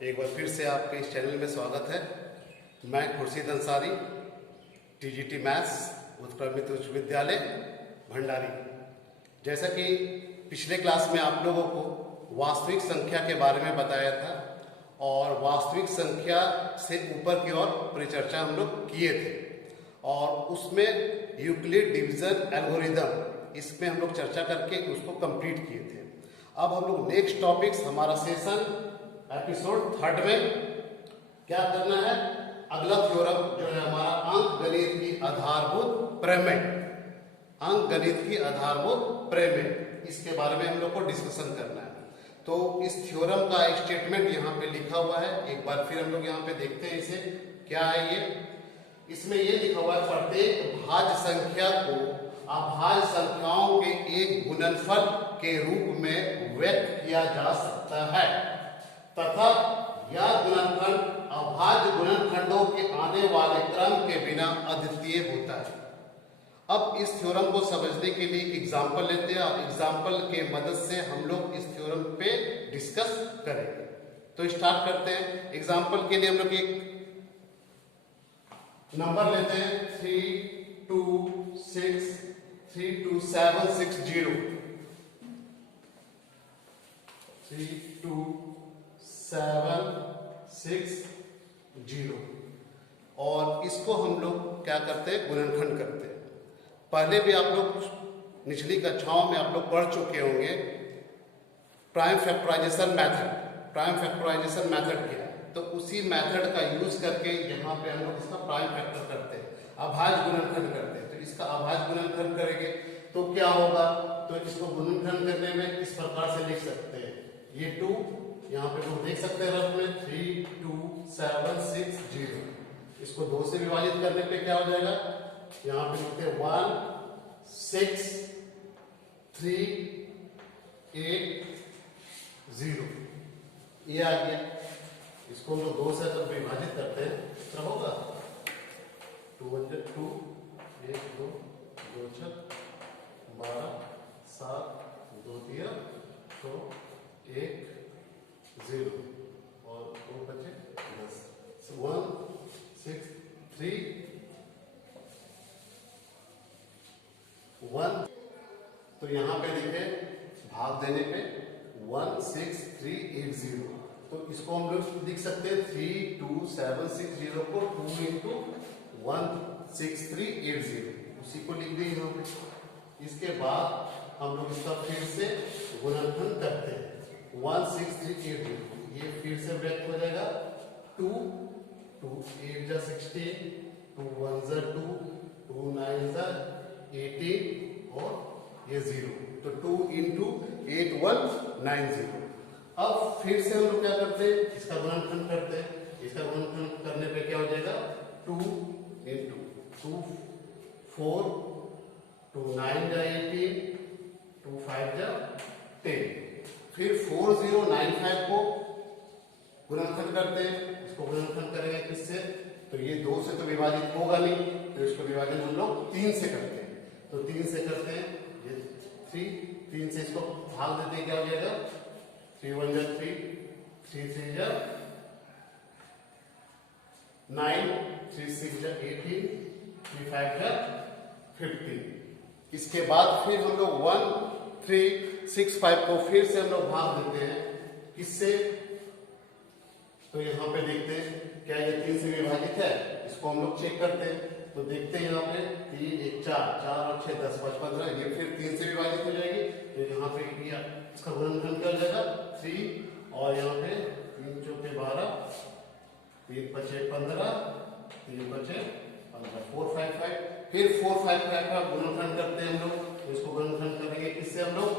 एक बार फिर से आपके इस चैनल में स्वागत है। मैं खुर्शीद अंसारी, टीजीटी मैथ्स उत्तर मित्र उच्च विद्यालय भंडारी। जैसा कि पिछले क्लास में आप लोगों को वास्तविक संख्या के बारे में बताया था और वास्तविक संख्या से ऊपर की ओर परिचर्चा हम लोग किए थे और उसमें यूक्लिड डिवीजन एल्गोरिदम इसमें हम लोग चर्चा करके उसको कंप्लीट किए थे। अब हम लोग नेक्स्ट टॉपिक्स हमारा सेशन एपिसोड 3 में क्या करना है, अगला थ्योरम जो है हमारा अंक गणित की आधारभूत प्रमेय, अंक गणित की आधारभूत प्रमेय, इसके बारे में हम लोग को डिस्कशन करना है। तो इस थ्योरम का एक स्टेटमेंट यहाँ पे लिखा हुआ है, एक बार फिर हम लोग यहाँ पे देखते हैं इसे क्या है। इसमें ये लिखा हुआ है, प्रत्येक भाज्य संख्या को अभाज्य संख्याओं के एक गुणनफल के रूप में व्यक्त किया जा सकता है तथा यह गुणनखंड अभाज्य गुणनखंडों के आने वाले क्रम के बिना अद्वितीय होता है। अब इस थ्योरम को समझने के लिए एक एग्जांपल लेते हैं और एग्जांपल के मदद से हम लोग इस थ्योरम पे डिस्कस करेंगे। तो स्टार्ट करते हैं। एग्जांपल के लिए हम लोग एक नंबर लेते हैं 32760 32760 और इसको हम लोग क्या करते हैं, गुणनखंड करते हैं। पहले भी आप लोग निचली कक्षाओं में आप लोग पढ़ चुके होंगे prime factorisation method. Prime factorisation method क्या है, तो उसी मेथड का यूज करके यहाँ पे हम लोग इसका प्राइम फैक्टर करते हैं, अभाज्य गुणनखंड करते हैं। तो इसका अभाज्य गुणनखंड करेंगे तो क्या होगा, तो इसको गुणनखंड करने में इस प्रकार से लिख सकते हैं। ये 2 यहाँ पे लोग देख सकते हैं रफ में 32760, इसको 2 से विभाजित करने पे क्या हो जाएगा, यहाँ पे लिखते हैं 16380, ये आ गया। इसको हम लोग 2 से जब विभाजित करते हैं तो होगा 2 1 2 1 2 2 6 12 7 2 13 तो 1 0 और 2 बचे 10 1 6 3 1। तो यहां पे देखे भाग देने पे 16380, तो इसको हम लोग लिख सकते हैं 32760 को 2 into 16380, उसी को लिख दें यहाँ पे। इसके बाद हम लोग इसका फिर से गुणनखंड करते हैं 16380, ये फिर से व्यक्त हो जाएगा 2 2 8 जा 16 2 1 जा 2 2 9 जा 18 और ये 0, तो 2 into 8190। अब फिर से हम लोग क्या करते हैं, इसका गुणनखंड करते हैं। इसका गुणनखंड करने पे क्या हो जाएगा 2 into 2 4 2 9 जा 18 2 5 जा 10, फिर 4095 को गुणनखंड करते हैं। इसको गुणनखंड करेंगे किससे, तो ये 2 से तो विभाजित होगा नहीं, तो इसको विभाजन हम लोग 3 से करते हैं। तो 3 से करते हैं, ये 3 से इसको भाग देते हैं, क्या हो जाएगा 3 1 जा 3 3 3 जा 9 3 6 जा 18 3 5 जा 15। इसके बाद फिर हम लोग 1365 को फिर से हम लोग भाग देते हैं किससे, तो यहाँ पे देखते हैं क्या ये 3 से विभाजित है, इसको हम लोग चेक करते हैं। तो देखते हैं यहाँ पे 3 1 4 4 और 6 10 5 15, ये फिर 3 से विभाजित हो जाएगी। तो यहाँ पे इसका गुणनखंड क्या हो जाएगा 3 और यहाँ पे 3 चौके 12 3 5 15 3 5 15 455, फिर 455 का गुणनखंड करते हैं हम लोग। तो इसको गुणनखंड करेंगे किससे हम लोग,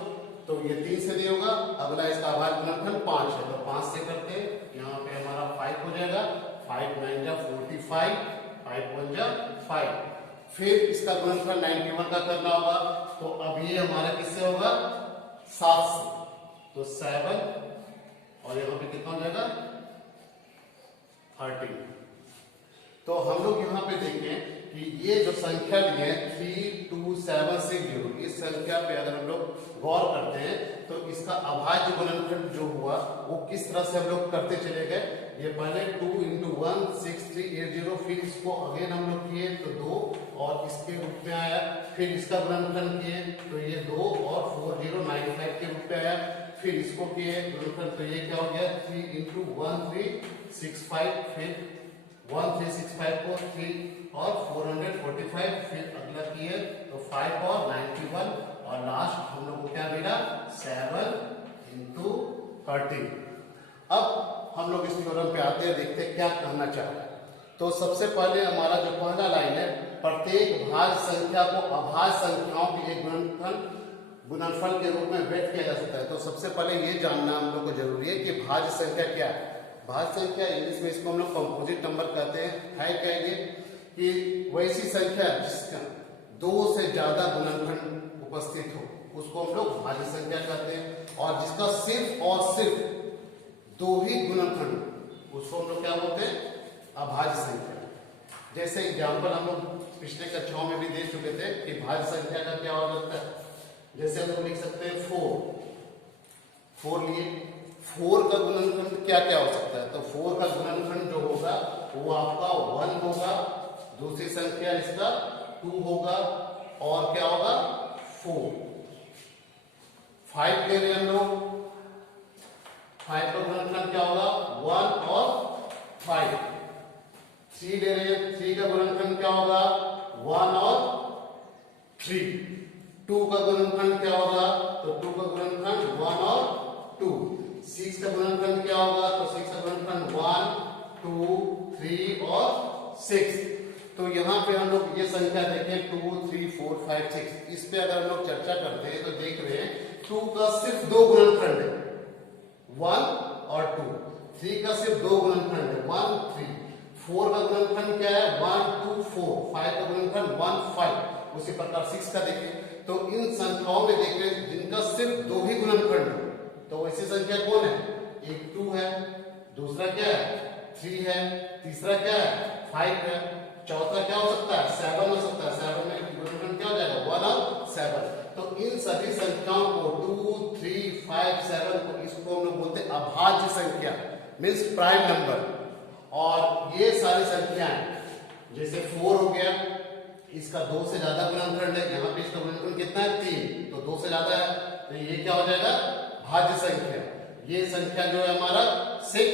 तो ये 3 से नहीं होगा, अगला इसका अभाज्य गुणनखंड 5 है, तो 5 से करते हैं। यहाँ पे हमारा 5 हो जाएगा, 5 9 जा 45 5 1 जा 5, फिर इसका गुणनफल 91 का करना होगा। तो अब ये हमारा किससे होगा 7 से, तो 7 और यहाँ पे कितना हो जाएगा 13। तो हम लोग यहाँ पे देखें कि ये जो संख्या ली है 32760, इस संख्या पे अगर हम लोग गौर करते हैं तो इसका अभाज्य गुणनखंड जो हुआ वो किस तरह से हम लोग करते चले गए। ये पहले 2 × 1 6380, फिर इसको अगेन हम लोग किए तो 2 और इसके रूप में आया, फिर इसका गुणनखंड किए तो ये 2 और 4095 के रूप में आया, फिर इसको किए गुणनखंड तो ये क्या हो गया 3 × 1365, फिर 1365 को 3 और 445, फिर अगला किए तो 5 और 91 और लास्ट हम लोग को क्या मिला 7 × 13। अब हम लोग इस थ्योरम पे आते हैं, देखते हैं क्या कहना चाह रहा है। तो सबसे पहले हमारा जो पहला लाइन है, प्रत्येक भाज्य संख्या को अभाज्य संख्याओं के एक गुणनफल के रूप में व्यक्त किया जा सकता है। तो सबसे पहले ये जानना हम लोग को जरूरी है कि भाज्य संख्या क्या है। भाज्य संख्या इंग्लिश में इसको हम लोग कंपोजिट नंबर कहते हैं। है क्या ये कि वैसी संख्या जिसका 2 से ज्यादा गुणनखंड उपस्थित हो उसको हम लोग भाज्य संख्या कहते हैं, और जिसका सिर्फ और सिर्फ 2 ही गुणनखंड उसको हम लोग क्या बोलते हैं अभाज्य संख्या। जैसे एग्जाम्पल हम लोग पिछले कक्षाओं में भी दे चुके थे कि भाज्य संख्या का क्या हो जाता है। जैसे हम लोग लिख सकते हैं 4 लिए 4 का गुणनखंड क्या क्या हो सकता है। तो 4 का गुणनखंड जो होगा वो आपका 1 होगा, दूसरी संख्या इसका 2 होगा और क्या होगा 4। 5 ले रहे हैं हम लोग, 5 का गुणनखंड क्या होगा 1 और 5। 3 ले रहे हैं, 3 का गुणनखंड क्या होगा 1 और 3। 2 का गुणनखंड क्या होगा तो 2 का गुणनखंड 1 और 2। 6 का गुणनखंड क्या होगा तो 6 का गुणनखंड 1 2 3 और 6। तो यहाँ पे हम लोग ये संख्या देखें 2 3 4 5 6, इस पे अगर हम लोग चर्चा करते हैं तो देख रहे हैं 2 का सिर्फ 2 गुणनखंड है 1 और 2, 3 का सिर्फ 2 गुणनखंड है 1 3, 4 का गुणनखंड क्या है 1 2 4, 5 का गुणनखंड 1 5। उसी प्रकार 6 का देखें तो इन संख्याओं में देख रहे हैं जिनका सिर्फ 2 ही गुणनखंड है। तो वैसी संख्या कौन है, एक 2 है, दूसरा क्या है 3 है, तीसरा क्या है 5 है, चौथा क्या हो सकता है 7 हो सकता है। 7 में गुणनखंड क्या हो जाएगा 1 और 7। तो इन सभी संख्याओं को 2 3 5 7 को इसको हम लोग बोलते हैं अभाज्य संख्या, मीन्स प्राइम नंबर। और ये सारी संख्याएं जैसे 4 हो गया, इसका 2 से ज्यादा गुणनखंड है, यहाँ पे इसका गुणनखंड कितना है 3, तो 2 से ज्यादा है तो ये क्या हो जाएगा भाज्य संख्या। ये संख्या जो है हमारा 6,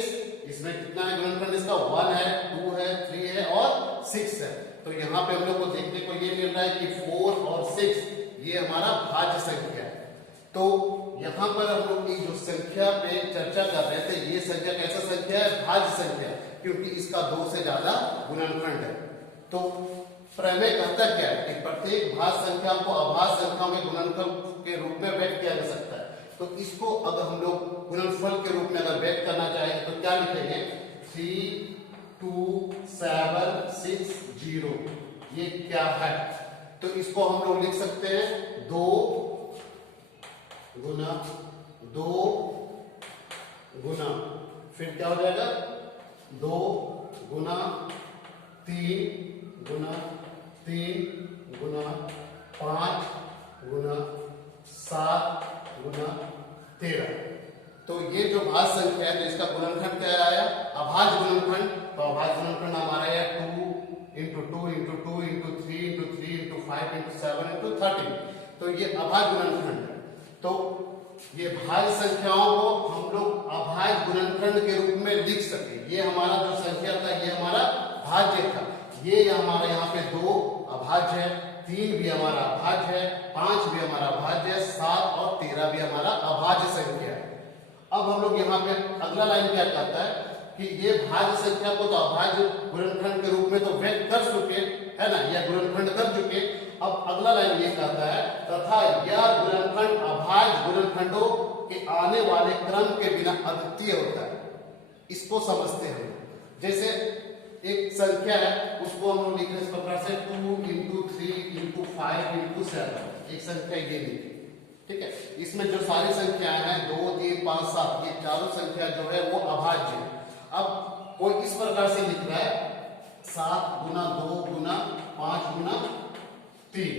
इसमें कितना है गुणनखंड इसका 1 है 2 है 3 है और 6 है। तो यहाँ पे हम लोग को देखने को ये मिल रहा है कि 4 और 6 ये हमारा भाज्य संख्या है। तो यहाँ पर हम लोग की जो संख्या पे चर्चा कर रहे थे ये संख्या कैसा संख्या है भाज्य संख्या, क्योंकि इसका 2 से ज्यादा गुणनखंड है। तो प्रमेय कहता क्या है कि प्रत्येक भाज्य संख्या को अभाज्य संख्या में गुणनफल के रूप में व्यक्त किया जा सकता है। तो इसको अगर हम लोग गुणनफल के रूप में अगर व्यक्त करना चाहें तो क्या लिखेंगे 3 2 7 6 0, ये क्या है। तो इसको हम लोग लिख सकते हैं 2 गुना 2 गुना, फिर क्या हो जाएगा 2 गुना 3 गुना 3 गुना 5 गुना 7 गुना 13। तो ये जो भाज्य संख्या है तो इसका गुणनखंड क्या आया अभाज्य गुणनखंड। तो अभाज्य गुणनखंड हमारा है 2 × 2 × 2 × 3 × 3 × 5 × 7 × 13। तो ये अभाज्य गुणनखंड है। तो ये भाज्य संख्याओं को हम लोग अभाज्य गुणनखंड के रूप में लिख सके। ये हमारा जो संख्या था ये हमारा भाज्य था, ये हमारा यहाँ पे 2 अभाज्य है, 3 भी हमारा अभाज्य है, 5 भी हमारा अभाज्य है, 7 और 13 भी हमारा अभाज्य संख्या है। अब हम लोग यहाँ पे अगला लाइन क्या कहता है कि ये भाज्य संख्या को तो अभाज्य गुणनखंड के रूप में तो व्यक्त कर चुके है ना, यह गुणनखंड कर चुके। अब अगला लाइन ये कहता है तथा यह गुणनखंड अभाज्य गुणनखंडों के आने वाले क्रम के बिना अद्वितीय होता है। इसको समझते हैं, जैसे एक संख्या है उसको हम लोग लिख रहे हैं इस प्रकार से 2 × 3 × 5 × 7, एक संख्या ये लिखी, ठीक है। इसमें जो सारी संख्याएं हैं 2 3 5 7 ये चारों संख्या जो है वो अभाज्य है। अब कोई इस प्रकार से लिख रहा है 7 गुना 2 गुना 5 गुना 3।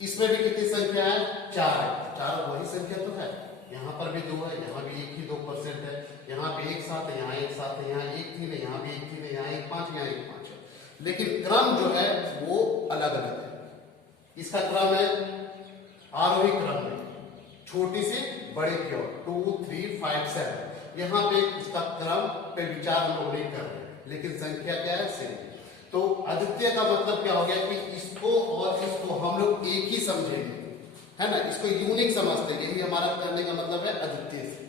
इसमें भी कितनी संख्या है? 4 है। 4 वही संख्या तो है, यहाँ पर भी 2 है, यहाँ भी 1 ही 2% है, यहाँ भी 1 7 है, यहाँ 1 7 है, यहाँ 1 3 है, यहाँ भी 1 3 है, यहाँ 1 5, यहाँ 1 5 है। लेकिन क्रम जो है वो अलग अलग है। इसका क्रम है आरोही क्रम में, छोटी से बड़े की ओर 2 3 5 7। यहाँ पे इसका क्रम पे विचार हम लोग नहीं कर रहे, लेकिन संख्या क्या है? सेम। तो अद्वितीय का मतलब क्या हो गया कि इसको और इसको हम लोग एक ही समझेंगे, है ना, इसको यूनिक समझते हैं। यही हमारा करने का मतलब है अद्वितीय से।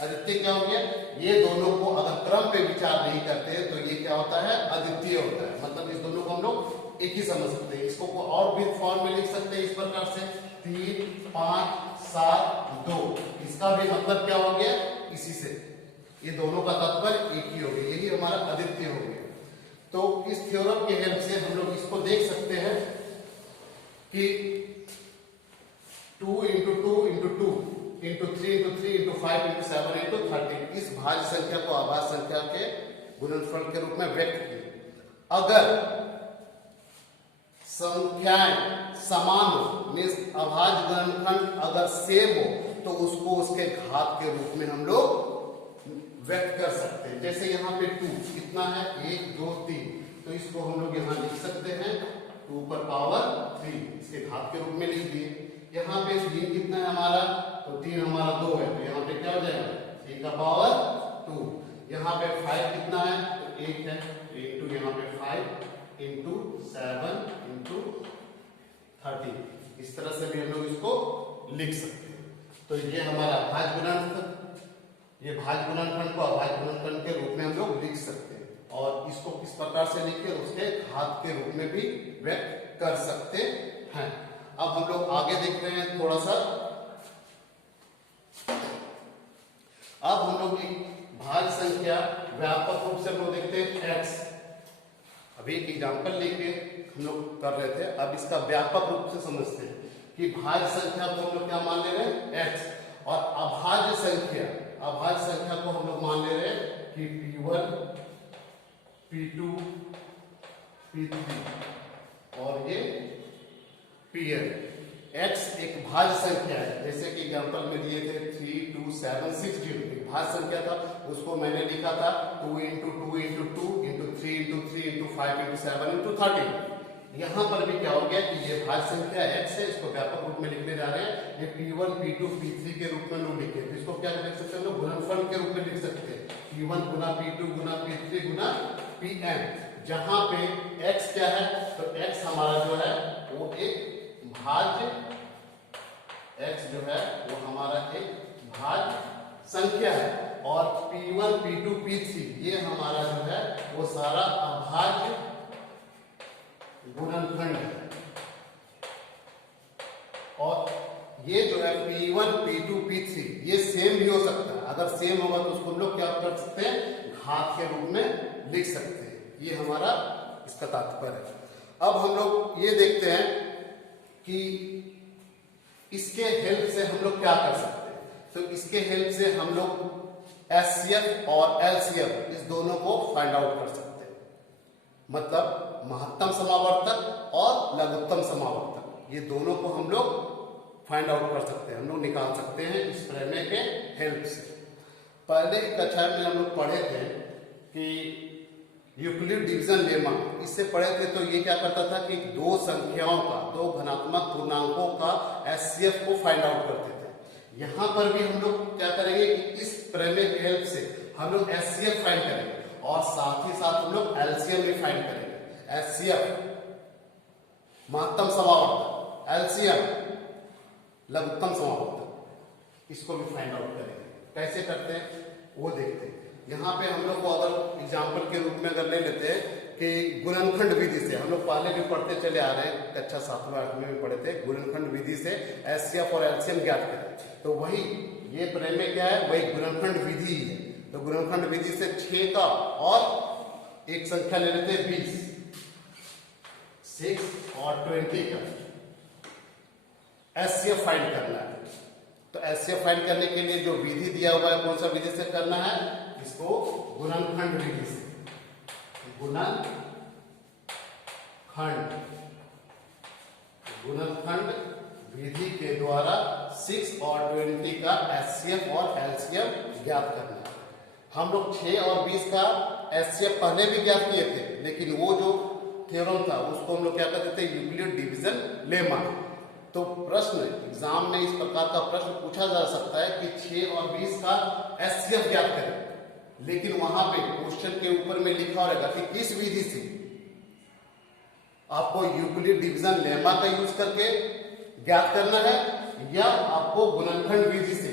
अद्वितीय क्या हो गया? ये दोनों को अगर क्रम पे विचार नहीं करते तो ये क्या होता है? अद्वितीय होता है। मतलब इस दोनों को हम लोग एक ही समझ सकते हैं। इसको और भी फॉर्म में लिख सकते हैं इस प्रकार से 3 5 7 2। इसका भी मतलब क्या हो गया? इसी से ये दोनों का तात्पर्य एक ही हो गया, यही हमारा अद्वितीय हो गया। तो इस थ्योरम के हेल्प से हम लोग इसको देख सकते हैं कि 2 × 2 × 2 × 3 × 3 × 5 × 7 × 13 इस भाज्य संख्या को अभाज्य संख्या के गुणनफल के रूप में व्यक्त किए। अगर संख्याएं समान हो, अभाज्य गुणनखंड अगर सेम हो, तो उसको उसके घात के रूप में हम लोग व्यक्त कर सकते हैं। जैसे यहाँ पे 2 कितना है? 1 2 3, तो इसको हम लोग यहाँ लिख सकते हैं 2 पर पावर 3, इसके घात के रूप में लिख दिए। यहाँ पे 3 कितना है हमारा? तो 3 हमारा 2 है, तो यहाँ पे क्या हो जाएगा? 3 का पावर 2। यहाँ पे 5 कितना है? तो 1 है, इंटू यहाँ पे 5 इंटू 7 इंटू 30। इस तरह से भी हम लोग इसको लिख सकते हैं। तो ये हमारा भाज्य गुणनखंड, ये भाज्य गुणनखंड को अभाज्य गुणनखंड के रूप में हम लोग लिख सकते हैं। और इसको किस प्रकार से लिखे? उसके घात के रूप में भी व्यक्त कर सकते हैं। अब हम लोग आगे देख रहे हैं थोड़ा सा। अब हम लोग भाज्य संख्या व्यापक रूप से हम लोग देखते हैं x। अभी एक एग्जाम्पल लेके हम लोग कर रहे थे, अब इसका व्यापक रूप से समझते हैं कि भाज्य संख्या को हम लोग क्या मान ले रहे हैं? x। और अभाज्य संख्या को हम लोग मान ले रहे हैं कि P1 P2 P3 और ये Pn। x एक भाज्य संख्या है, जैसे कि एग्जांपल में दिए थे 3 2 7 6 0 एक भाज्य संख्या था, उसको मैंने लिखा था 2 × 2 × 2 × 3 × 3 × 5 × 7 × 13। यहाँ पर भी क्या हो गया कि ये भाज्य संख्या x है, इसको व्यापक रूप में लिखने जा रहे हैं। ये P1 P2 P3 के रूप में लोग लिखे, तो इसको क्या लिख सकते हैं? गुणनफल के रूप में लिख सकते हैं, P1 गुना P2 गुना P3 गुना Pn। जहां पे x क्या है? तो x हमारा जो है वो एक भाज्य, x जो है वो हमारा एक भाज्य संख्या है, और P1 P2 P3 ये हमारा जो है वो सारा अभाज्य गुणनखंड है। और ये जो है P1 P2 P3 ये सेम भी हो सकता है। अगर सेम होगा तो उसको हम लोग क्या कर सकते हैं? घात के रूप में लिख सकते हैं। ये हमारा इसका तात्पर्य है। अब हम लोग ये देखते हैं कि इसके हेल्प से हम लोग क्या कर सकते हैं। तो इसके हेल्प से हम लोग HCF और LCM इस दोनों को फाइंड आउट कर सकते हैं। मतलब महत्तम समावर्तक और लघुत्तम समावर्तक, ये दोनों को हम लोग फाइंड आउट कर सकते हैं, हम लोग निकाल सकते हैं इस प्रमेय के हेल्प से। पहले की कक्षा में हम लोग पढ़े थे कि यूक्लिड डिवीजन लेमा, इससे पढ़े थे। तो ये क्या करता था कि दो संख्याओं का, दो धनात्मक पूर्णांकों का HCF को फाइंड आउट करते थे। यहाँ पर भी हम लोग क्या करेंगे कि इस प्रमेय की हेल्प से हम लोग HCF फाइंड करेंगे और साथ ही साथ हम लोग LCM भी फाइंड करेंगे। HCF महत्तम समावर्तक, LCM लघुत्तम समावर्तक, इसको भी फाइंड आउट करेंगे। कैसे करते हैं वो देखते हैं। यहाँ पे हम लोग को अगर एग्जाम्पल के रूप में अगर ले लेते हैं कि गुणनखंड विधि से, हम लोग पहले भी पढ़ते चले आ रहे हैं, कक्षा 7वें 8वें में पढ़े थे, गुणनखंड विधि से HCF और LCM ज्ञात करें। तो वही ये प्रमेय क्या है? वही गुणनखंड विधि है। तो गुणनखंड विधि से 6 का और एक संख्या ले लेते हैं 20, 6 और 20 का HCF फाइंड करना है। तो HCF फाइंड करने के लिए जो विधि दिया हुआ है, कौन सा विधि से करना है? इसको गुणनखंड विधि से, गुणनखंड विधि के द्वारा 6 और 20 का एचसीएफ और एलसीएम ज्ञात करना है। हम लोग 6 और 20 का एचसीएफ पहले भी ज्ञात किए थे, लेकिन वो जो थ्योरम था उसको हम लोग क्या कहते थे, यूक्लिड डिवीजन लेमा। तो प्रश्न एग्जाम में इस प्रकार का प्रश्न पूछा जा सकता है कि 6 और 20 का एचसीएफ ज्ञात करें, लेकिन वहां पे क्वेश्चन के ऊपर में लिखा रहेगा कि किस विधि से आपको यूक्लिड डिवीजन लेमा का यूज करके ज्ञात करना है या आपको गुणनखंड विधि से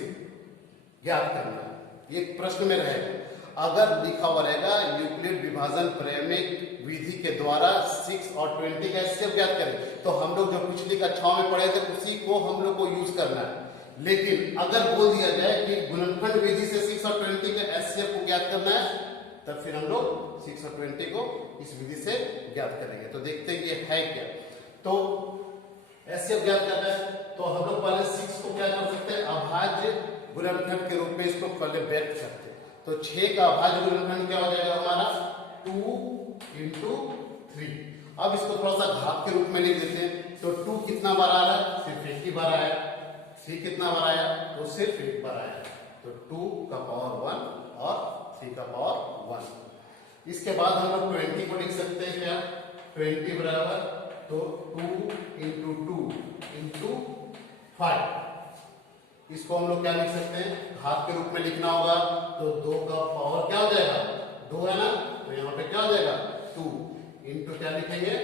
ज्ञात करना है। ये प्रश्न में रहेगा। अगर लिखा हुआ रहेगा यूक्लिड विभाजन प्रमेय विधि के द्वारा 6 और 20 का एचसीएफ ज्ञात करें, तो हम लोग जो पिछली कक्षाओं में पढ़े थे उसी को हम लोग को यूज करना है। लेकिन अगर बोल दिया जाए कि गुणनखंड विधि से 6 और 20 का एचसीएफ को ज्ञात करना है, तब फिर हम लोग 6 और 20 को इस विधि से ज्ञात करेंगे। तो देखते हैं ये है क्या। तो एचसीएफ ज्ञात करना है तो हम लोग पहले 6 को क्या कर सकते हैं, अभाज्य गुणनखंड के रूप में इसको पहले व्यक्त करते हैं। तो 6 का अभाज्य गुणनखंड क्या हो जाएगा हमारा, 2 × 3। अब इसको थोड़ा सा घात के रूप में लिख देते हैं। तो 2 कितना बार आ रहा है, सिर्फ एक ही बार आया। 3 कितना बार आया, तो सिर्फ एक बार आया। तो 2 का पावर 1 और 3 का पावर 1। इसके बाद हम लोग 20 को लिख सकते हैं क्या, 20 बराबर तो 2 × 2 × 5। इसको हम लोग क्या लिख सकते हैं, घात के रूप में लिखना होगा। तो 2 का पावर क्या हो जाएगा, 2 है ना, तो यहाँ पे क्या हो जाएगा 2 इंटू क्या लिखेंगे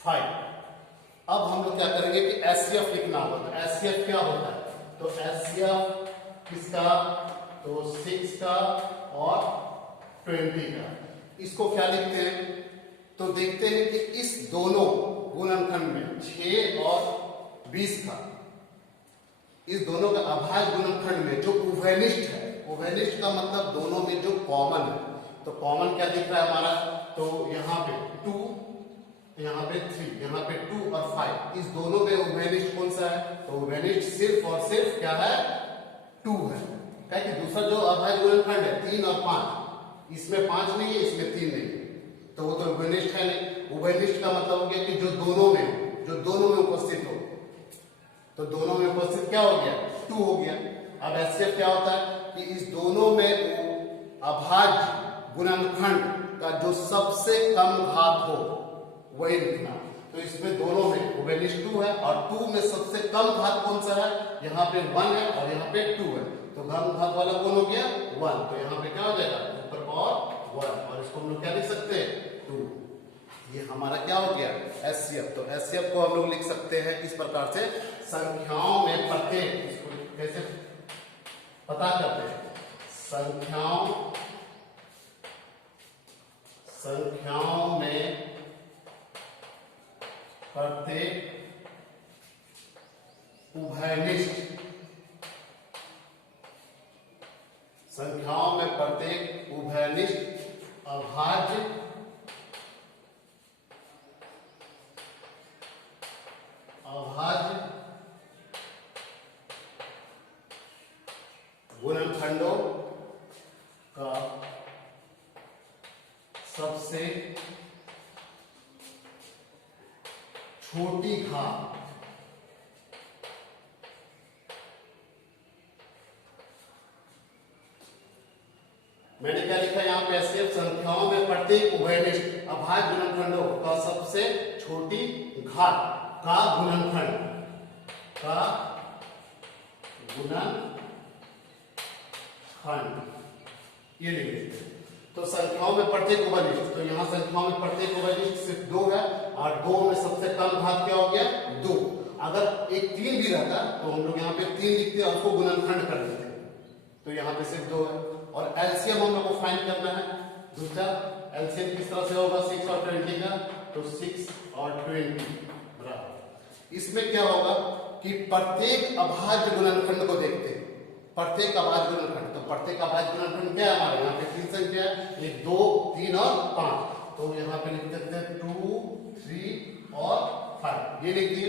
5। अब हम लोग क्या करेंगे कि एचसीएफ लिखना होगा। तो एचसीएफ क्या होता है, तो एचसीएफ किसका, तो 6 का और 20 का। इसको क्या लिखते हैं, तो देखते हैं कि इस दोनों गुणनखंड में 6 और 20 का, इस दोनों का अभाज्य गुणनखंड में जो उभयनिष्ठ है, उभयनिष्ठ का मतलब दोनों में जो कॉमन है, तो कॉमन क्या दिख रहा है हमारा, तो यहाँ पे 2, यहाँ पे 3, यहाँ पे 2 और 5, इस दोनों में उभयनिष्ठ कौन सा है, तो उभयनिष्ठ सिर्फ और सिर्फ क्या है, 2 है। क्या कि दूसरा जो अभाज्य गुणनखंड है 3 और 5, इसमें 5 नहीं है, इसमें 3 नहीं है, तो वो तो उभयनिष्ठ है नहीं। उभयनिष्ठ का मतलब हो गया कि जो दोनों में उपस्थित हो। तो दोनों में उपस्थित क्या हो गया, 2 हो गया। अब एचसीएफ क्या होता है कि इस दोनों में अभाज्य गुणनखंड का जो सबसे कम घात हो वही लिखना। तो इसमें दोनों में उभयनिष्ठ 2 है और 2 में सबसे कम घात कौन सा है, यहाँ पे 1 है और यहाँ पे 2 है, तो घन घात वाला कौन हो गया 1। तो यहाँ पे क्या हो जाएगा, ऊपर पावर 1, और इसको हम लोग क्या लिख सकते हैं 2। ये हमारा क्या हो गया एचसीएफ। तो एचसीएफ को हम लोग लिख सकते हैं इस प्रकार से, संख्याओं में प्रत्येक, इसको कैसे पता करते हैं, संख्याओं में प्रत्येक उभयनिष्ठ, संख्याओं में प्रत्येक उभयनिष्ठ अभाज्य गुणनखंडों का सबसे छोटी घात मैंने क्या लिखा यहाँ पे, एचसीएफ संख्याओं में प्रत्येक उभयनिष्ठ अभाज्य गुणनखंडों का सबसे छोटी घात का गुणनखंड ये लिख लेते हैं। तो संख्याओं में प्रत्येक उभयनिष्ठ, तो यहाँ संख्याओं में प्रत्येक उभयनिष्ठ सिर्फ 2 है और 2 में सबसे कम घात क्या हो गया 2। अगर एक 3 भी रहता तो हम लोग यहाँ पे 3 लिखते और उसको गुणनखंड कर देते, तो यहाँ पे सिर्फ 2 है। और एलसीएम हम लोग को फाइंड करना है। दूसरा एलसीएम किस तरह से होगा 6 और 20 का, तो 6 और 20 बराबर, इसमें क्या होगा कि प्रत्येक अभाज्य गुणनखंड को देखते हैं, प्रत्येक अभाज्य गुणनखंड। तो प्रत्येक अभाज्य गुणनखंड क्या है हमारे, यहाँ पे 3 संख्या है, ये 2, 3 और 5, तो यहाँ पे लिख देते हैं 2, 3 और 5, ये लिखिए।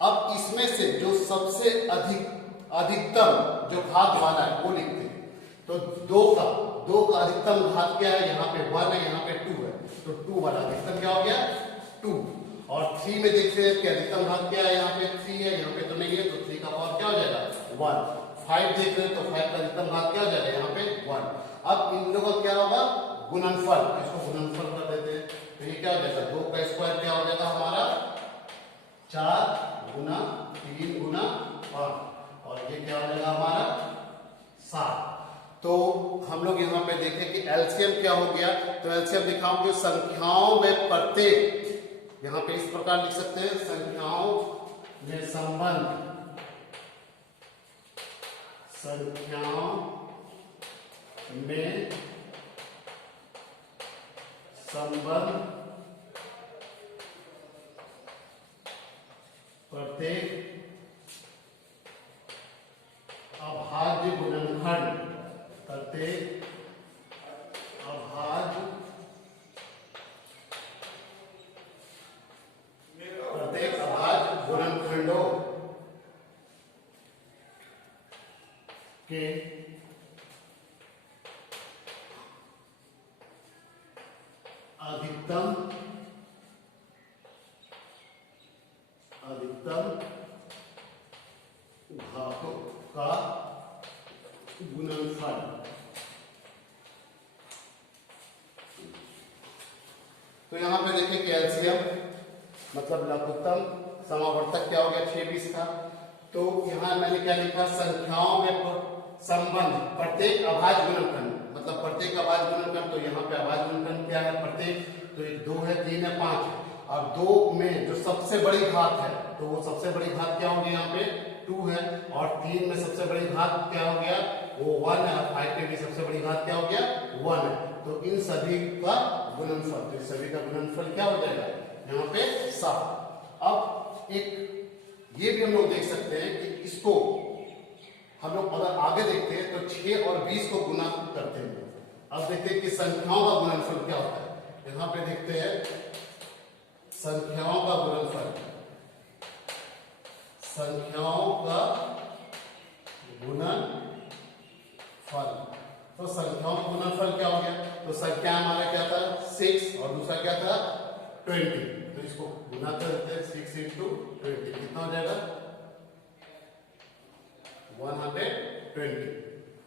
अब इसमें से जो सबसे अधिकतम जो घात वाला है वो लिखते हैं। तो 2 2 का अधिकतम घात क्या है, यहाँ पे 1 है, यहाँ पे 2 है, तो 2 वाला अधिकतम क्या हो गया 2। और 3 में देखते हैं कि अधिकतम घात क्या है, यहाँ पे 3 है, यहाँ पे तो नहीं है, तो 3 का पावर क्या हो जाएगा 1। 5 देख रहे हैं तो 5 का अधिकतम घात क्या हो जाएगा, यहाँ पे 1। अब इन लोगों का क्या होगा गुणनफल, इसको गुणनफल कर देते हैं, तो ये क्या हो जाएगा 2 का स्क्वायर क्या हो जाएगा हमारा 4 गुना 3 गुना 5, और ये क्या हो जाएगा हमारा 7। तो हम लोग यहाँ पे देखें कि एलसीएम क्या हो गया, तो एलसीएम दिखाऊंगे संख्याओं में प्रत्येक, यहाँ पे इस प्रकार लिख सकते हैं संख्याओं में संबंध, संख्याओं में संबंध प्रत्येक अभाज्य गुणनखंड, प्रत्येक अभाज्य गुणनखंडों के अधिकतम घातों का गुणनफल। तो यहां पे देखिए कि एलसीएम मतलब लघुत्तम समावर्तक क्या हो गया 6 20 का। तो यहां मैंने क्या लिखा संख्याओं में संबंध प्रत्येक अभाज्य गुणनखंड, मतलब प्रत्येक अभाज्य गुणनखंड, तो यहाँ पे अभाज्य गुणनखंड क्या है प्रत्येक, तो एक 2 है 3 है 5 है। अब 2 में जो सबसे बड़ी घात है तो वो सबसे बड़ी घात क्या होगी यहाँ पे 2 है, और 3 में सबसे बड़ी घात क्या हो गया वो 1 है, 5 में भी सबसे बड़ी घात क्या हो गया 1 है। तो इन सभी का गुणनफल, तो सभी का गुणनफल क्या हो जाएगा यहाँ पे 7। अब एक ये भी हम लोग देख सकते हैं कि इसको हम लोग अगर आगे देखते हैं तो 6 और 20 को गुना करते हैं। अब देखते हैं कि संख्याओं का गुणनफल क्या होता है। यहां पे देखते हैं संख्याओं का गुणनफल, संख्याओं का गुणनफल, तो संख्याओं का गुणनफल क्या हो गया, तो संख्या हमारा क्या था 6 और दूसरा क्या था 20, तो इसको गुना कर देते हैं 6 into 20 कितना हो जाएगा 120,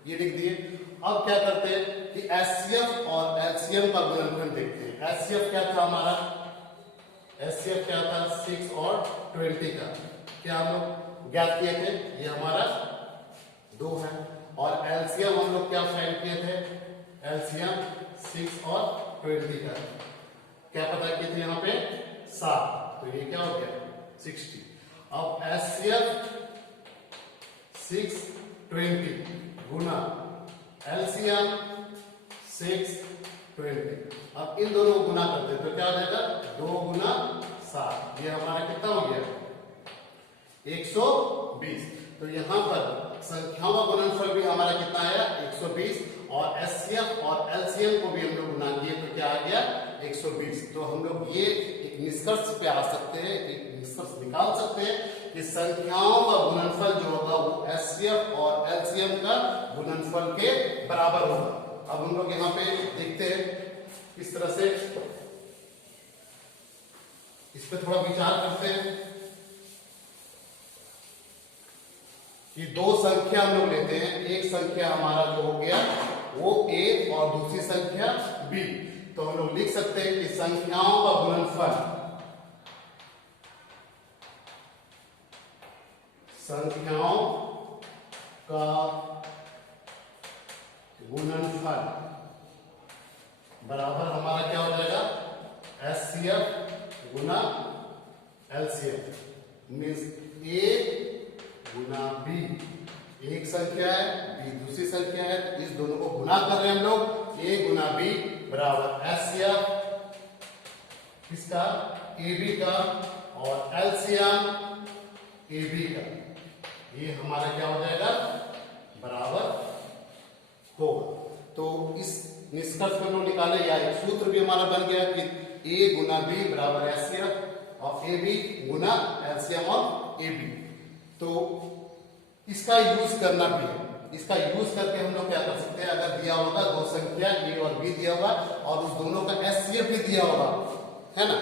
ये लिख दिए। अब क्या करते हैं कि एचसीएफ और एलसीएम का गुणनफल देखते हैं। एचसीएफ क्या था हमारा, एचसीएफ क्या था 6 और 20 का, क्या हम लोग ज्ञात किए थे, ये हमारा 2 है। और एलसीएम हम लोग क्या फाइंड किए थे, एलसीएम 6 और 20 का क्या पता किए थे यहाँ पे 7, तो ये क्या हो गया 60। अब एचसीएफ 620 गुना एलसीएम 620, अब इन दोनों को गुना करते हैं तो क्या हो जाएगा 2 गुना 7, ये हमारा कितना हो गया 120। तो यहां पर संख्याओं का गुणनफल भी हमारा कितना आया 120, और एचसीएफ और एलसीएम को भी हम लोग गुना किए तो क्या आ गया 120। तो हम लोग ये एक निष्कर्ष पे आ सकते हैं, एक निष्कर्ष निकाल सकते हैं कि संख्याओं का गुणनफल जो होगा वो एचसीएफ और एलसीएम का गुणनफल के बराबर होगा। अब हम लोग यहाँ पे देखते हैं किस तरह से इस पे थोड़ा विचार करते हैं कि 2 संख्या हम लोग लेते हैं, एक संख्या हमारा जो हो गया वो a और दूसरी संख्या b। तो हम लोग लिख सकते हैं कि संख्याओं का गुणनफल, संख्याओं का गुणनफल बराबर हमारा क्या हो जाएगा HCF Guna LCM, means a Guna b, एक संख्या है b दूसरी संख्या है, इस दोनों को गुना कर रहे हैं हम लोग, a गुना b बराबर एचसीएफ किसका ab का और एलसीएम ab का, ये हमारा क्या हो जाएगा बराबर होगा। तो इस निष्कर्ष को हम लोग निकाले, या एक सूत्र भी हमारा बन गया कि a गुना b बराबर एचसीएफ और ab गुना एलसीएम और ab। तो इसका यूज करना भी है, इसका यूज करके हम लोग क्या कर सकते हैं, अगर दिया होगा दो संख्या ए और बी दिया होगा और उस दोनों का एचसीएफ भी दिया होगा, है ना,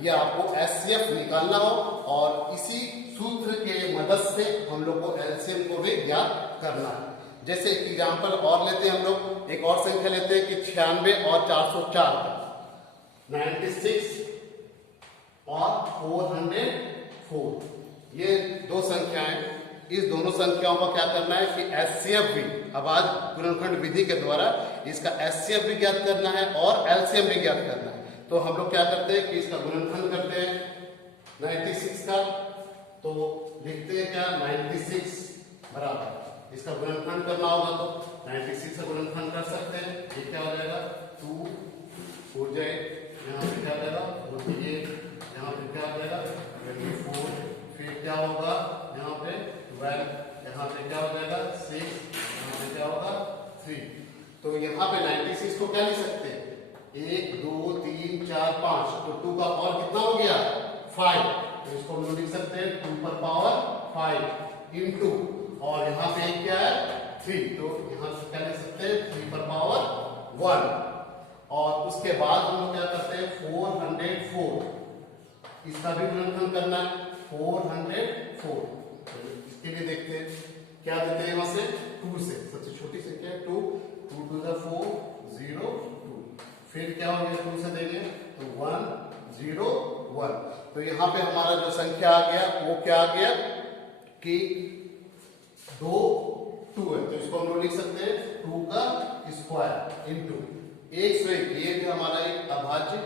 ये आपको एचसीएफ निकालना हो और इसी सूत्र के मदद से हम लोग को एलसीएम को भी ज्ञात करना है। जैसे एक एग्जांपल और लेते हैं हम लोग, एक और संख्या लेते हैं कि 96 और 404, 96 और 404, ये दो संख्याएं, इस दोनों संख्याओं को क्या करना है कि एचसीएफ भी, अब आज गुणनखंड विधि के द्वारा इसका एचसीएफ भी ज्ञात करना है और एलसीएम भी ज्ञात करना है। तो हम लोग क्या करते हैं कि इसका गुणनखंड करते हैं 96 का, तो लिखते हैं क्या 96 बराबर, इसका गुणनखंड करना होगा तो 96 का गुणनखंड कर सकते हैं। ये क्या हो जाएगा 2 हो जाए, यहाँ पे क्या हो जाएगा 48, यहाँ पे क्या हो जाएगा 24, फिर क्या होगा यहाँ पे 12, यहाँ पे क्या हो जाएगा 6, यहाँ पे क्या होगा 3। तो यहाँ पे 96 को क्या लिख सकते हैं 1 2 3 4 5, तो 2 का पावर कितना हो गया 5, तो इसको हम लोग लिख सकते हैं 2 पर पावर 5 इंटू, और यहाँ पे क्या है 3, तो यहाँ से क्या लिख सकते हैं 3 पर पावर 1, और उसके बाद हम लोग क्या करते हैं 404, इसका भी गुणनखंड करना है 404, तो इसके लिए देखते हैं क्या देते हैं वहां से 2 से, सबसे छोटी संख्या है 2, 2 to the 4 0 2, फिर क्या हो गया 2 से देंगे तो 1 0 1, तो यहाँ पे हमारा जो संख्या आ गया वो क्या आ गया कि 2 2 है, तो इसको हम लोग लिख सकते हैं 2 का स्क्वायर इंटू 101, ये भी हमारा एक अभाज्य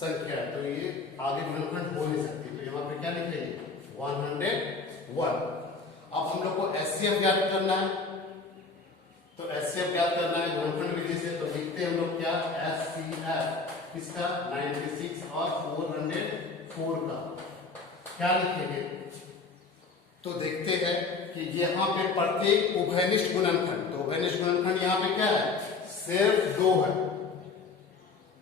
संख्या है, तो ये आगे गुणनखंड हो नहीं सकती, तो यहाँ पे क्या लिखेंगे 101। अब हम लोग को एचसीएफ ज्ञात करना है, तो एचसीएफ ज्ञात करना है गुणनखंड विधि से, तो लिखते हैं हम लोग क्या एचसीएफ किसका 96 और 404 का क्या लिखेंगे, तो देखते हैं कि यहाँ पे प्रत्येक उभयनिष्ठ गुणनखंड, तो उभयनिष्ठ गुणनखंड यहाँ पे क्या है सिर्फ 2 है,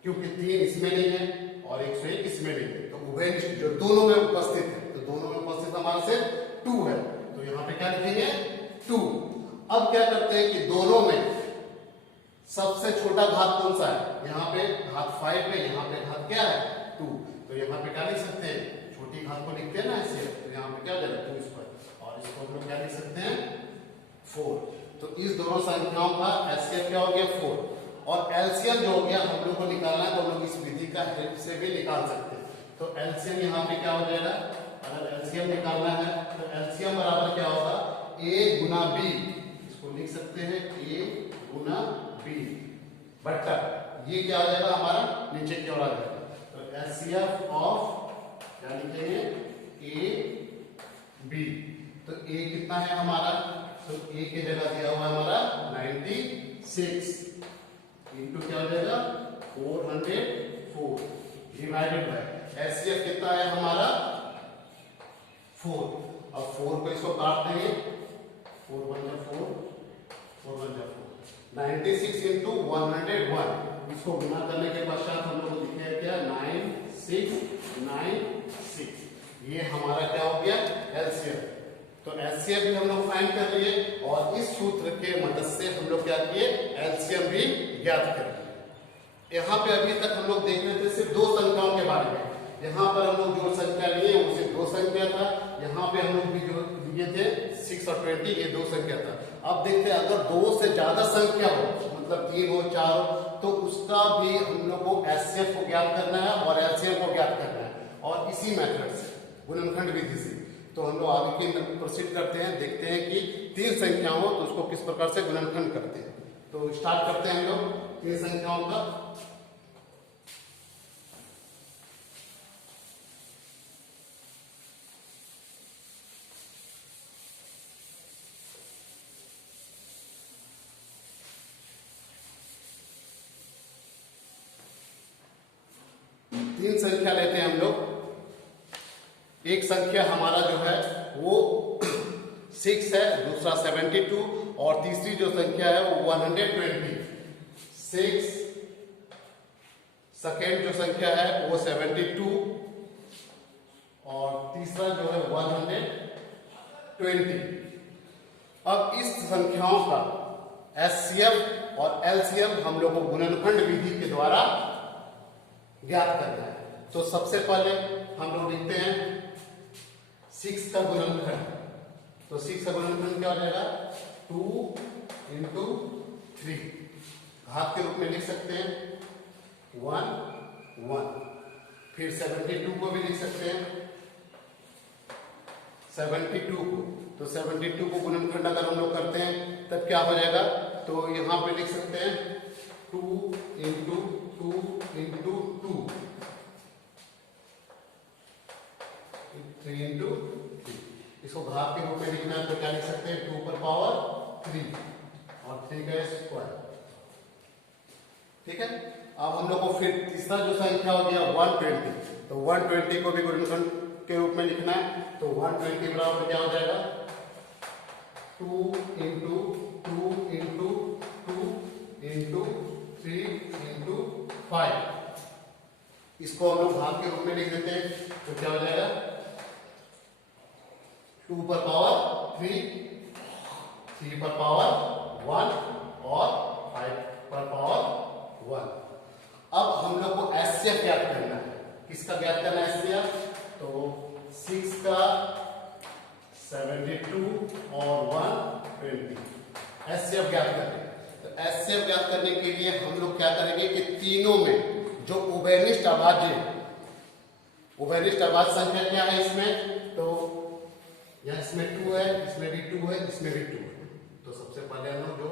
क्योंकि 3 इसमें नहीं है और 101 इसमें नहीं है, तो उभयनिष्ठ जो दोनों में उपस्थित है, तो दोनों में उपस्थित हमारा सिर्फ 2 है, तो यहाँ पे क्या लिखेंगे 2। अब क्या करते हैं कि दोनों में सबसे छोटा घात कौन सा है, यहाँ पे घात 5 है, यहाँ पे घात क्या है 2, तो यहाँ पे क्या लिख सकते हैं छोटी घात को लिखते हैं ना ऐसे, तो यहाँ पे क्या हो जाएगा 2 स्क्वायर, और इसको हम लोग क्या लिख सकते हैं 4, तो इस दोनों संख्याओं का एचसीएफ क्या हो गया 4, और एलसीएम जो हो गया हम लोग को निकालना है, तो हम लोग इस विधि का हेल्प से भी निकाल सकते हैं, तो एलसीएम यहाँ पे क्या हो जाएगा, अगर एलसीएम निकालना है तो एलसीएम बराबर क्या होगा a गुना b, इसको लिख सकते हैं a गुना b बट्टा, ये क्या आ जाएगा हमारा नीचे की ओर आ जाएगा, तो एचसीएफ ऑफ क्या लिखेंगे a b, तो a कितना है हमारा, तो a की जगह दिया हुआ है हमारा 96 इंटू क्या हो जाएगा 404 डिवाइडेड बाय एचसीएफ कितना है हमारा 4, अब 4 को इसको काट देंगे 4 1 जा 4 4 1 जा 4, 96 इंटू 101, इसको गुना करने के पश्चात हम लोग लिखे क्या 9696, ये हमारा क्या हो गया एलसीएम, तो एलसीएम भी हम लोग फाइंड कर लिए और इस सूत्र के मदद से हम लोग क्या किए एलसीएम भी ज्ञात कर लिए। यहाँ पे अभी तक हम लोग देख रहे थे सिर्फ 2 संख्याओं के बारे में, यहाँ पर हम लोग जो संख्या लिए वो सिर्फ 2 संख्या था, यहाँ पे हम लोग भी जो लिए थे 6 और 20 ये 2 संख्या था। अब देखते हैं अगर 2 से ज्यादा संख्या हो, मतलब 3 हो 4 हो, तो उसका भी हम लोग को एचसीएफ को ज्ञात करना है और एलसीएम को ज्ञात करना है, और इसी मेथड से गुणनखंड विधि से। तो हम लोग आगे की प्रोसीड करते हैं, देखते हैं कि 3 संख्या हो तो उसको किस प्रकार से गुणनखंड करते हैं। तो स्टार्ट करते हैं हम लोग 3 संख्याओं का। तीन संख्या लेते हैं हम लोग। एक संख्या हमारा जो है वो 6 है, दूसरा 72 और तीसरी जो संख्या है वो 120। 6 सेकेंड जो संख्या है वो 72 और तीसरा जो है 120। अब इस संख्याओं का एचसीएफ और एलसीएम हम लोग को गुणनखंड विधि के द्वारा ज्ञात करना है। तो सबसे पहले हम लोग लिखते हैं 6 का गुणनखंड। तो 6 का गुणनखंड क्या हो जाएगा? 2 इंटू 3 घात के रूप में लिख सकते हैं 1 1। फिर 72 को भी लिख सकते हैं 72 को। तो 72 को गुणनखंड अगर हम लोग करते हैं तब क्या हो जाएगा? तो यहां पे लिख सकते हैं 2 इंटू 2 इंटू 2 3 इंटू 3। इसको घात के रूप में लिखना है तो क्या लिख सकते हैं? 2 पर पावर 3 और 3 का स्क्वायर। ठीक है। अब हम लोग को फिर तीसरा जो संख्या हो गया 120। तो 120 को भी गुणनखंड के रूप में लिखना है। तो 120 बराबर क्या हो जाएगा? 2 इंटू 2 इंटू 2 इंटू 3 इंटू 5। इसको हम लोग घात के रूप में लिख देते हैं तो क्या हो जाएगा? 2 पर पावर 3, 3 पर पावर 1 और 5 पर पावर 1। अब हम लोग को एचसीएफ ज्ञात करना है। किसका ज्ञात करना है एचसीएफ? तो 6 का 72 और 120 एचसीएफ ज्ञात करना है। तो एचसीएफ ज्ञात करने के लिए हम लोग क्या करेंगे कि तीनों में जो उभयनिष्ठ अभाज्य, उभयनिष्ठ अभाज्य संख्या क्या है इसमें? तो यहाँ इसमें 2 है, इसमें भी 2 है, इसमें भी 2 है। तो सबसे पहले हम लोग जो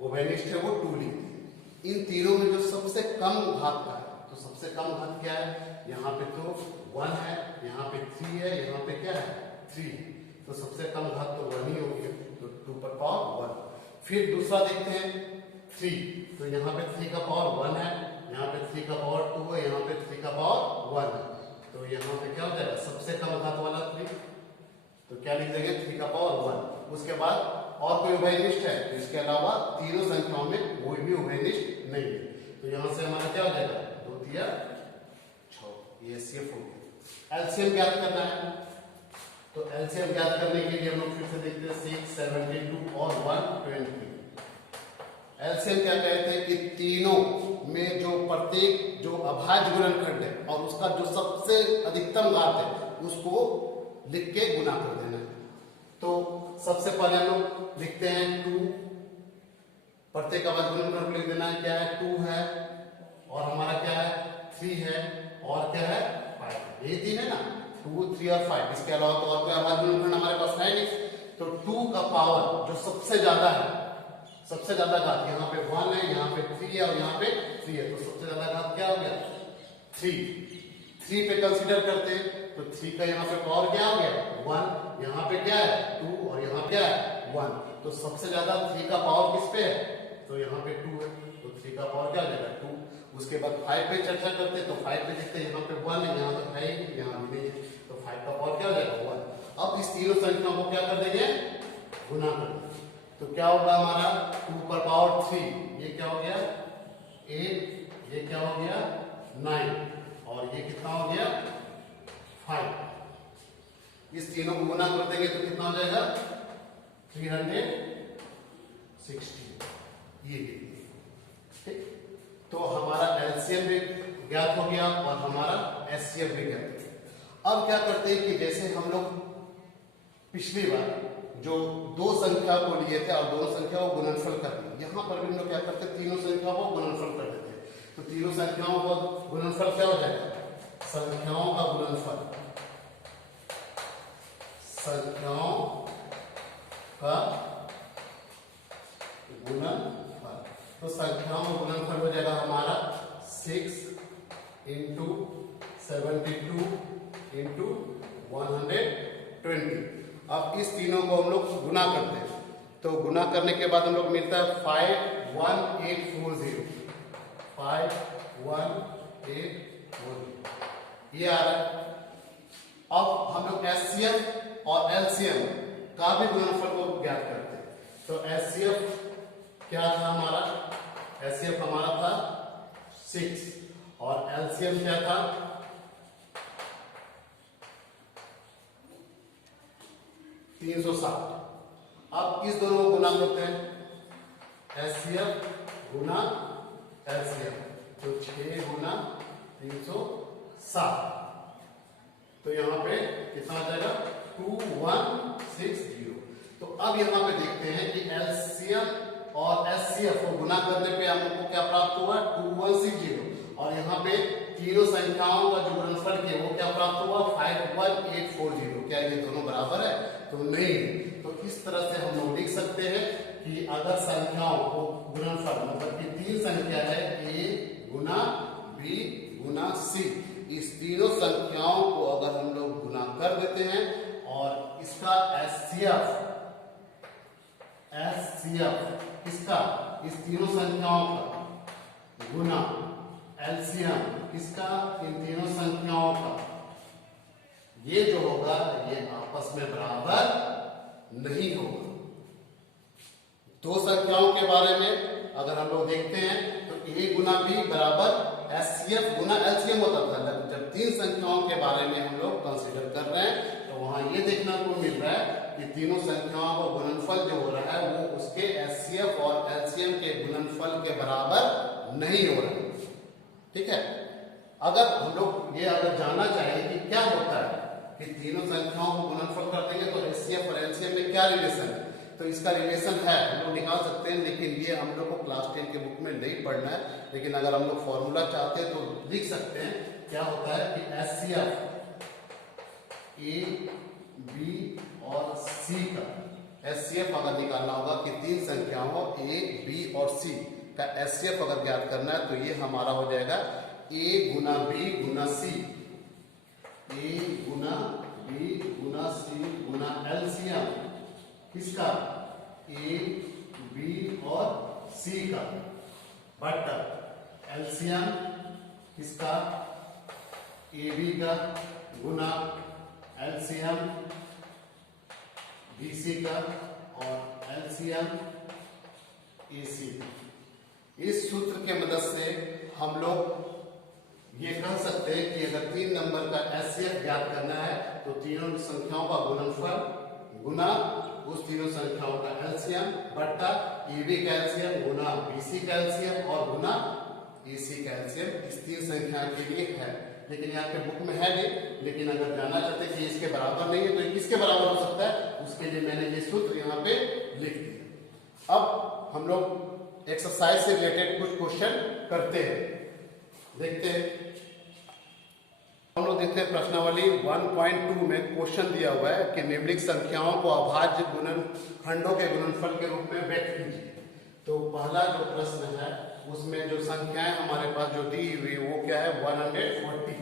उभयनिष्ठ है वो 2 लिखते हैं। इन तीनों में जो सबसे कम घात का है, तो सबसे कम घात क्या है? यहाँ पे तो 1 है, यहाँ पे 3 है, यहाँ पे क्या है? 3। तो सबसे कम घात तो 1 ही हो गया। तो 2 पर पावर 1। फिर दूसरा देखते हैं 3। तो यहाँ पे 3 का पावर 1 है, यहाँ पे 3 का पावर 2 है, यहाँ पे 3 का पावर 1 है। तो यहाँ पे क्या हो जाएगा? सबसे कम घात वाला 3। तो क्या लिख देंगे? 3 का पावर 1। उसके बाद और कोई उभयनिष्ठ है तो इसके अलावा तीनों संख्याओं में कोई भी उभयनिष्ठ नहीं है। तो यहां से हमारा क्या हो जाएगा? 2 3 6। ये एचसीएफ हो गया। एलसीएम ज्ञात करना है। तो एलसीएम ज्ञात करने के लिए हम लोग फिर से देखते हैं 6 72 और 120। एलसीएम क्या कहते हैं कि तीनों में जो प्रत्येक जो अभाज्य गुणनखंड है और उसका जो सबसे अधिकतम घात है उसको लिख के गुना कर देना है। तो सबसे पहले हम लोग लिखते हैं 2। प्रत्येक अभाज्य गुणनखंड को लिख देना है। क्या है? 2 है और हमारा क्या है? 3 है और क्या है? 5। ये 3 है ना, 2 3 और 5। इसके अलावा तो और कोई अभाज्य गुणनखंड हमारे पास है नहीं। तो 2 का पावर जो सबसे ज्यादा है, सबसे ज्यादा घात यहाँ पे 1 है, यहाँ पे 3 है और यहाँ पे 3 है। तो सबसे ज्यादा घात क्या हो गया? 3 पे कंसीडर करते हैं। तो 3 का यहाँ पे पावर क्या हो गया? 1। यहाँ पे क्या है? 2 और यहाँ क्या है? 1। तो सबसे ज्यादा 3 का पावर किस पे है? तो यहाँ पे 2 है। तो 3 का पावर क्या हो जाएगा? 2। उसके बाद 5 पे चर्चा करते हैं। तो 5 पे देखते हैं, यहाँ पे 1 है, यहाँ पे है ही, यहाँ भी नहीं है। तो 5 का पावर क्या हो जाएगा? 1। अब इस तीनों संख्याओं को क्या कर देंगे? गुना कर देंगे। तो क्या होगा हमारा? 2 पर पावर 3, ये क्या हो गया? 8। ये क्या हो गया? 9 और ये कितना हो गया? 5। इस तीनों को गुना कर देंगे तो कितना हो जाएगा? 360। ये ठीक। तो हमारा एलसीएम भी ज्ञात हो गया और हमारा एचसीएफ भी ज्ञात हो गया। अब क्या करते हैं कि जैसे हम लोग पिछली बार जो 2 संख्या को लिए थे और दोनों संख्या को गुणनफल कर दिए, यहां पर भी हम लोग क्या करते हैं? तीनों संख्याओं को गुणनफल कर देते हैं। तो तीनों संख्याओं का गुणनफल क्या हो जाएगा? संख्याओं का गुणनफल, संख्याओं का गुणनफल। तो संख्याओं का गुणनफल हो जाएगा हमारा 6 इंटू 72 इंटू 120। अब इस तीनों को हम लोग गुना करते हैं। तो गुना करने के बाद हम लोग मिलता है 51840। 51840 ये आ रहा है। अब हम लोग एचसीएफ और एलसीएम का भी गुणनफल को ज्ञात करते हैं। तो एचसीएफ क्या था हमारा? एचसीएफ हमारा था 6 और एलसीएम क्या था? 360। अब इस दोनों को गुना करते हैं, HCF गुना LCM, तो 6 गुना 360, तो यहाँ पे कितना आ जाएगा 2160। तो अब यहाँ पे देखते हैं कि LCM और HCF को गुना करने पे हमको क्या प्राप्त हुआ 2160, और यहाँ पे तीनों संख्याओं का जो गुणनफल किया वो क्या प्राप्त हुआ 51840। क्या ये दोनों बराबर है? तो नहीं। तो इस तरह से हम लोग लिख सकते हैं कि अगर संख्याओं को गुणनफल मतलब कि तीन संख्या है A Guna B Guna C, इस तीनों संख्याओं को अगर हम लोग गुना कर देते हैं और इसका HCF किसका, इस तीनों संख्याओं का गुना LCM किसका, इन तीनों संख्याओं का, ये जो होगा ये आपस में बराबर नहीं होगा। दो संख्याओं के बारे में अगर हम लोग देखते हैं तो A गुना B बराबर HCF गुना LCM होता था, जब तीन संख्याओं के बारे में हम लोग कंसीडर कर रहे हैं तो वहां ये देखने को मिल रहा है कि तीनों संख्याओं का गुणनफल जो हो रहा है वो उसके HCF और LCM के गुणनफल के बराबर नहीं हो रहा है। ठीक है, अगर हम लोग ये अगर जानना चाहें कि क्या होता है कि तीनों संख्याओं को गुणनफल कर देंगे तो HCF और LCM में क्या रिलेशन है, तो इसका रिलेशन है हम लोग निकाल सकते हैं, लेकिन ये हम लोग को क्लास 10 के बुक में नहीं पढ़ना है। लेकिन अगर हम लोग फॉर्मूला चाहते हैं तो लिख सकते हैं। क्या होता है कि HCF A B और C का HCF अगर निकालना होगा कि तीन संख्याओं A B और C का HCF अगर ज्ञात करना है तो ये हमारा हो जाएगा A Guna B Guna C, A Guna B Guna C Guna LCM किसका A B और C का, बट LCM किसका AB का गुना LCM BC का और LCM AC। इस सूत्र के मदद से हम लोग ये कह सकते हैं कि अगर तीन नंबर का HCF ज्ञात करना है तो तीनों संख्याओं का गुणनफल गुना उस तीनों संख्याओं का LCM बट्टा AB का LCM गुना BC का LCM और गुना AC का LCM, इस तीन संख्या के लिए है। लेकिन यहाँ पे बुक में है नहीं, लेकिन अगर जानना चाहते हैं कि इसके बराबर नहीं है तो किसके बराबर हो सकता है, उसके लिए मैंने ये सूत्र यहाँ पे लिख दिया। अब हम लोग एक्सरसाइज से रिलेटेड कुछ क्वेश्चन करते हैं, देखते हैं। हम लोग देखते हैं प्रश्नावली 1.2 में क्वेश्चन दिया हुआ है कि निम्नलिखित संख्याओं को अभाज्य गुणनखंडों के गुणनफल के रूप में व्यक्त कीजिए। तो पहला जो प्रश्न है उसमें जो संख्याएं हमारे पास जो दी हुई वो क्या है 140।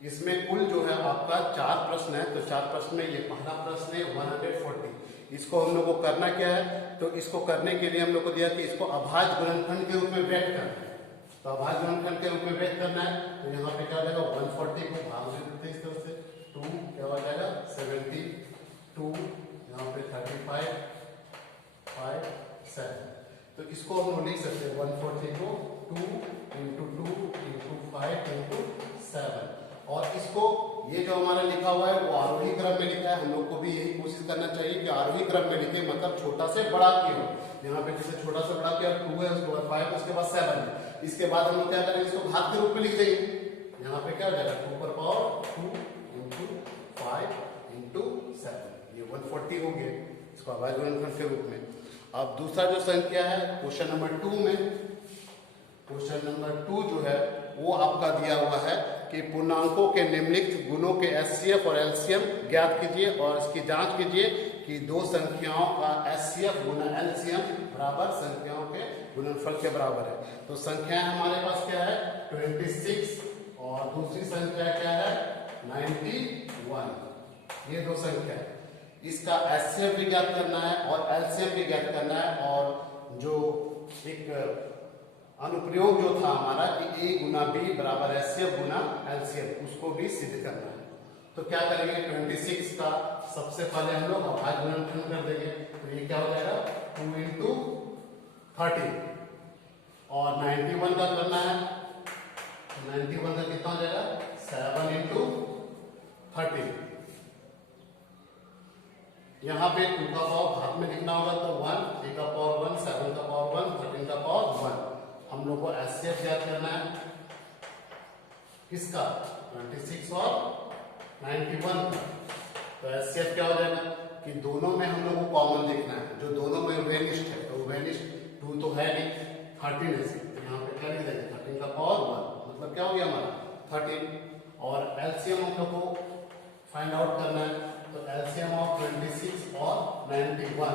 इसमें कुल जो है आपका 4 प्रश्न है, तो 4 प्रश्न में ये पहला प्रश्न है 140। इसको हम लोग को करना क्या है, तो इसको करने के लिए हम लोग को दिया कि इसको अभाज्य गुणनखंड के रूप में व्यक्त करना है। तो अभाज्य गुणनखंड के रूप में व्यक्त करना है तो यहाँ पे क्या हो जाएगा 140 को भाग दे देते हैं इस तरह से, 2 क्या हो जाएगा 72, यहाँ पे 35, 5, 7। तो इसको हम लोग लिख सकते हैं 140 को 2 इंटू 2 इंटू 5 इंटू 7। और इसको ये जो हमारा लिखा हुआ है वो आरोही क्रम में लिखा है। हम लोग को भी यही कोशिश करना चाहिए कि आरोही क्रम में लिखे, मतलब छोटा से बड़ा की हो। यहाँ पे जैसे छोटा से बड़ा किया 2 है, उसके बाद 5, उसके बाद 7 है। इसके बाद हम लोग क्या करेंगे, इसको घात के रूप में लिख देंगे। यहाँ पे क्या हो जाएगा 2 पर पावर 2 इंटू 5 इंटू 7, ये 140 हो गया इसको अभाज्य गुणनखंड के रूप में। अब दूसरा जो संख्या है क्वेश्चन नंबर 2 में, क्वेश्चन नंबर 2 जो है वो आपका दिया हुआ है कि पूर्णांकों के निम्नलिखित गुणों के HCF और LCM ज्ञात कीजिए और इसकी जांच कीजिए कि दो संख्याओं का HCF गुना LCM बराबर संख्याओं के गुणनफल के बराबर है। तो संख्याएं हमारे पास क्या है 26 और दूसरी संख्या क्या है 91, ये दो संख्या है। इसका HCF भी ज्ञात करना है और LCM भी ज्ञात करना है, और जो एक अनुप्रयोग जो था हमारा कि A गुना B बराबर HCF गुना LCM, उसको भी सिद्ध करना है। तो क्या करेंगे 26 का सबसे पहले हम लोग अभाज्य गुणनखंड कर देंगे, तो ये क्या हो जाएगा 2 इंटू 30, और 91 का करना है, 91 का कितना हो जाएगा 7 इंटू 30, यहाँ पे 2 का पावर भाग में लिखना होगा तो 1, 3 का पावर 1, 7 का पावर 1, 13 का पावर 1। हम लोग को एचसीएफ याद करना है किसका, 26 और 91 का। तो एचसीएफ क्या हो जाएगा कि दोनों में हम लोग को कॉमन देखना है, जो दोनों में वेनिस्ट है, तो वेनिस्ट 2 तो है नहीं, 13 है, तो यहाँ पे क्या लिख देंगे 13 का पावर 1, मतलब क्या हो गया हमारा 13। और एलसीएम हम लोग को फाइंड आउट करना है, तो एलसीएम ऑफ 26 और 91,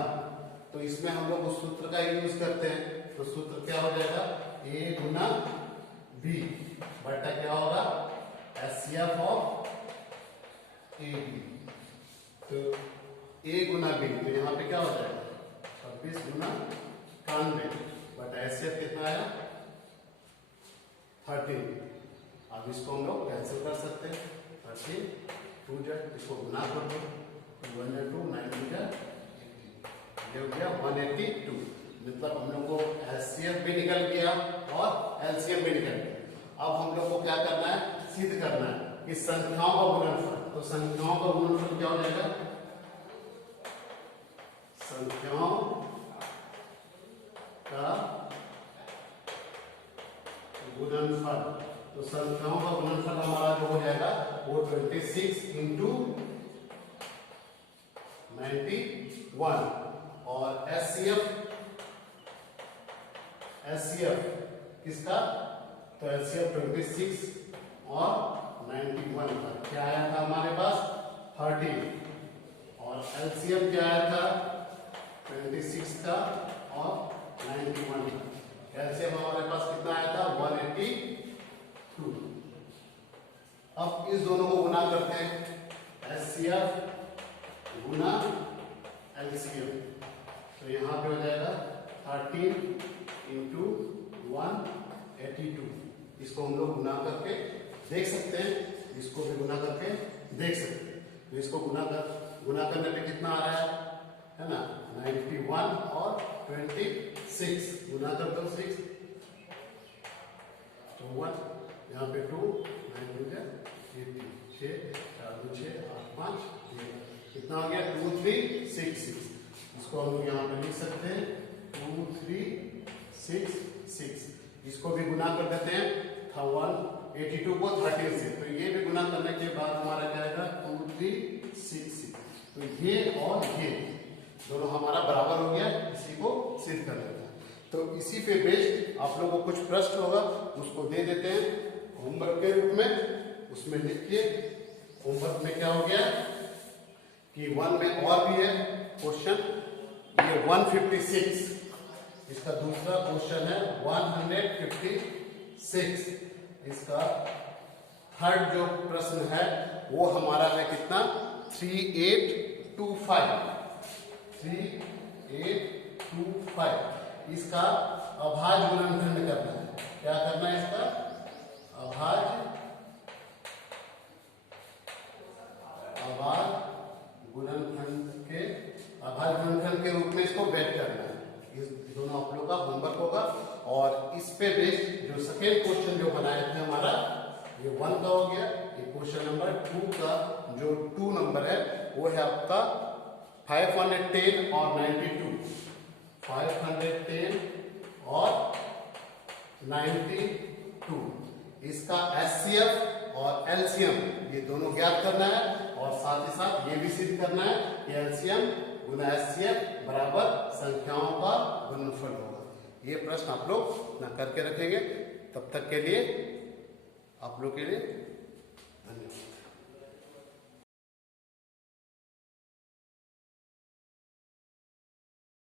तो इसमें हम लोग उस सूत्र का यूज करते हैं। तो सूत्र क्या हो जाएगा, ए गुना बी बटा क्या होगा एचसीएफ ऑफ ए बी। तो ए गुना बी, तो यहाँ पे क्या हो जाएगा 26 गुना 91 बटा एचसीएफ कितना आया 13। अब इसको हम लोग कैंसिल कर सकते हैं, 13 2 इसको गुना कर दो, 1 2 9 ये हो गया 182। मतलब हम लोग को एचसीएफ भी निकल गया और एलसीएम भी निकल गया। अब हम लोग को क्या करना है, सिद्ध करना है कि संख्याओं का गुणनफल। तो संख्याओं का गुणनफल क्या हो जाएगा, संख्याओं का गुणनफल। तो संख्याओं का गुणनफल हमारा जो हो जाएगा वो 26 इंटू 91 और एचसीएफ किसका, तो एचसीएफ 26 और 91 का क्या आया था हमारे पास 13 और एलसीएम क्या आया था 26 का और 91 का। एलसीएम हमारे पास कितना आया था 182। अब इस दोनों को गुना करते हैं, एचसीएफ गुना एलसीएम, तो यहाँ पे हो जाएगा 13 इंटू 182। इसको हम लोग गुना करके देख सकते हैं, इसको भी गुना करके देख सकते हैं। तो इसको गुना करने पे कितना आ रहा है ना 91 और 26 गुना कर दो 6 तो 1 यहाँ पे 2 9 हो गया 6 4 2 6 8 5 कितना हो गया 2 3 6 6। इसको हम लोग यहाँ पे लिख सकते हैं 2 3 6 6। इसको भी गुना कर देते हैं 182 को 13 से, तो ये भी गुना करने के बाद हमारा क्या आएगा 2 3 6 6। तो ये और ये दोनों हमारा बराबर हो गया, इसी को सिद्ध कर लेते हैं। तो इसी पे बेस्ड आप लोगों को कुछ प्रश्न होगा उसको दे देते हैं होमवर्क के रूप में, उसमें लिखिए। होमवर्क में क्या हो गया कि 1 में और भी है क्वेश्चन, ये 156, इसका दूसरा क्वेश्चन है 156। इसका थर्ड जो प्रश्न है वो हमारा है कितना 3825। इसका अभाज्य गुणनखंड करना है। क्या करना है इसका अभाज्य गुणनखंड के रूप में इसको व्यक्त करना है। इस दोनों आप लोग का होमवर्क होगा। और इस पे बेस्ड जो सेकेंड क्वेश्चन जो बनाए थे हमारा ये 1 का हो गया, ये क्वेश्चन नंबर 2 का जो 2 नंबर है वो है आपका 510 और 92। 510 और 92 इसका एचसीएफ और एलसीएम ये दोनों ज्ञात करना है और साथ ही साथ ये भी सिद्ध करना है कि एलसीएम गुना एचसीएफ बराबर संख्याओं का गुणनफल होगा। ये प्रश्न आप लोग ना करके रखेंगे। तब तक के लिए आप लोग के लिए